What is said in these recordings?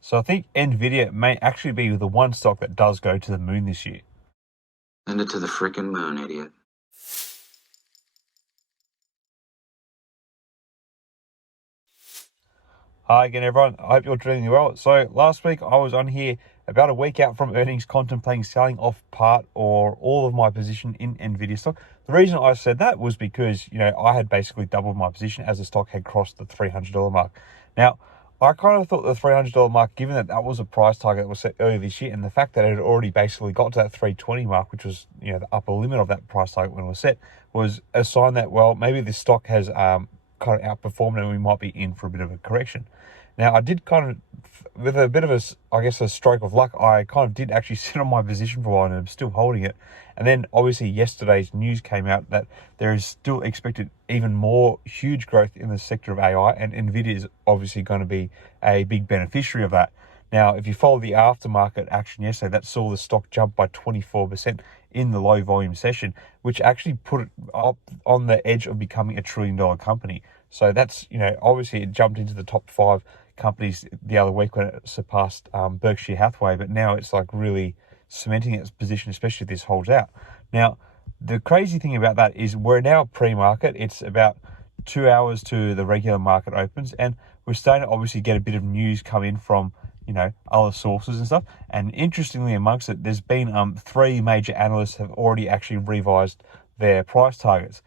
So I think NVIDIA may actually be the one stock that does go to the moon this year. Send it to the frickin' moon, idiot. Hi again, everyone. I hope you're doing well. So last week I was on here about a week out from earnings, contemplating selling off part or all of my position in NVIDIA stock. The reason I said that was because, I had basically doubled my position as the stock had crossed the $300 mark. Now, I kind of thought the $300 mark, given that that was a price target that was set earlier this year, and the fact that it had already basically got to that 320 mark, which was, the upper limit of that price target when it was set, was a sign that, well, maybe this stock has kind of outperformed and we might be in for a bit of a correction. Now, I did kind of, with a bit of a stroke of luck, I kind of did actually sit on my position for a while and I'm still holding it. And then obviously yesterday's news came out that there is still expected even more huge growth in the sector of AI, and NVIDIA is obviously going to be a big beneficiary of that. Now, if you follow the aftermarket action yesterday, that saw the stock jump by 24% in the low volume session, which actually put it up on the edge of becoming a $1 trillion company. So that's, obviously it jumped into the top 5 companies the other week when it surpassed Berkshire Hathaway, but now it's like really cementing its position, especially if this holds out. Now, the crazy thing about that is we're now pre-market. It's about 2 hours to the regular market opens, and we're starting to obviously get a bit of news come in from other sources and stuff. And interestingly, amongst it, there's been 3 major analysts have already actually revised their price targets.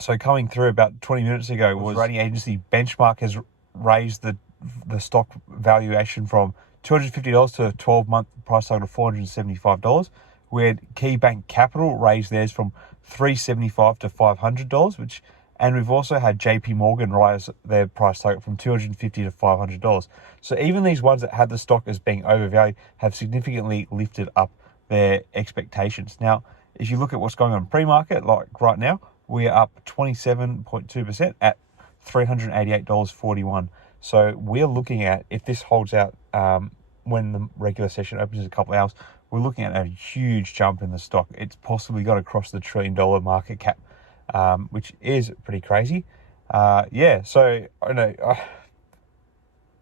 So coming through about 20 minutes ago was rating agency Benchmark has raised the stock valuation from $250 to a 12-month price target of $475. We had KeyBank Capital raise theirs from $375 to $500, and we've also had JP Morgan rise their price target from $250 to $500. So even these ones that had the stock as being overvalued have significantly lifted up their expectations. Now, if you look at what's going on pre-market, like right now, we are up 27.2% at $388.41. So we're looking at, if this holds out when the regular session opens in a couple of hours, we're looking at a huge jump in the stock. It's possibly got to cross the $1 trillion market cap, which is pretty crazy. So I know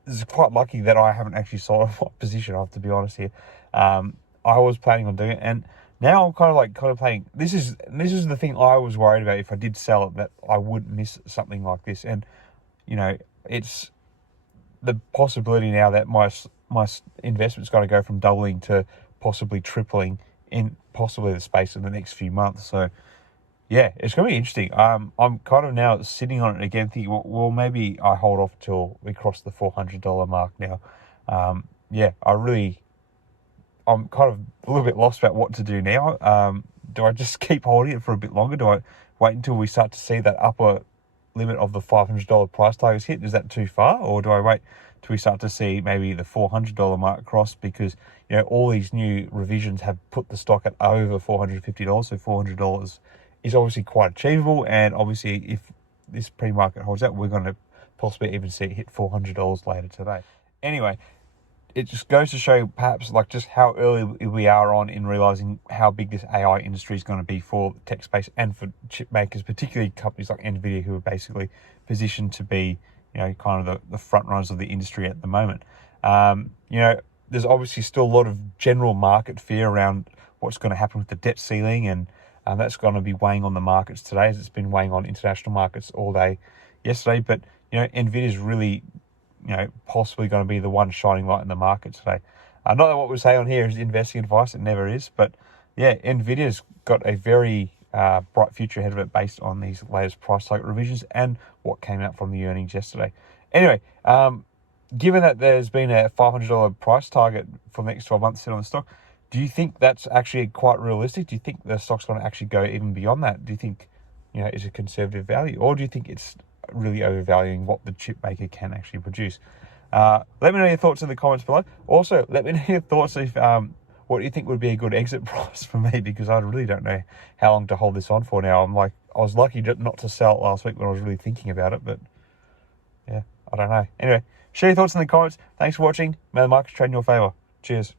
it's quite lucky that I haven't actually sold my position, I have to be honest here. I was planning on doing it, and now I'm kind of contemplating. This is the thing I was worried about. If I did sell it, that I would miss something like this, and it's the possibility now that my investment's going to go from doubling to possibly tripling in possibly the space in the next few months. So yeah, it's going to be interesting. I'm kind of now sitting on it again, thinking, well, maybe I hold off till we cross the $400 mark now. I'm kind of a little bit lost about what to do now. Do I just keep holding it for a bit longer? Do I wait until we start to see that upper limit of the $500 price targets hit? Is that too far? Or do I wait till we start to see maybe the $400 mark cross? Because, all these new revisions have put the stock at over $450. So $400 is obviously quite achievable. And obviously, if this pre-market holds out, we're going to possibly even see it hit $400 later today. Anyway, it just goes to show perhaps just how early we are on in realizing how big this AI industry is going to be for the tech space and for chip makers, particularly companies like NVIDIA, who are basically positioned to be, kind of the front runners of the industry at the moment. There's obviously still a lot of general market fear around what's going to happen with the debt ceiling, and that's going to be weighing on the markets today, as it's been weighing on international markets all day yesterday. But, NVIDIA is really possibly going to be the one shining light in the market today. Not that what we say on here is investing advice, it never is, but yeah, NVIDIA's got a very bright future ahead of it based on these latest price target revisions and what came out from the earnings yesterday. Anyway, given that there's been a $500 price target for the next 12 months set on the stock, do you think that's actually quite realistic? Do you think the stock's going to actually go even beyond that? Do you think, it's a conservative value, or do you think it's really overvaluing what the chip maker can actually produce? Let me know your thoughts in the comments below. Also, let me know your thoughts if what do you think would be a good exit price for me, because I really don't know how long to hold this on for now. I was lucky not to sell it last week when I was really thinking about it, but yeah, I don't know. Anyway, share your thoughts in the comments. Thanks for watching. May the markets trade in your favor. Cheers.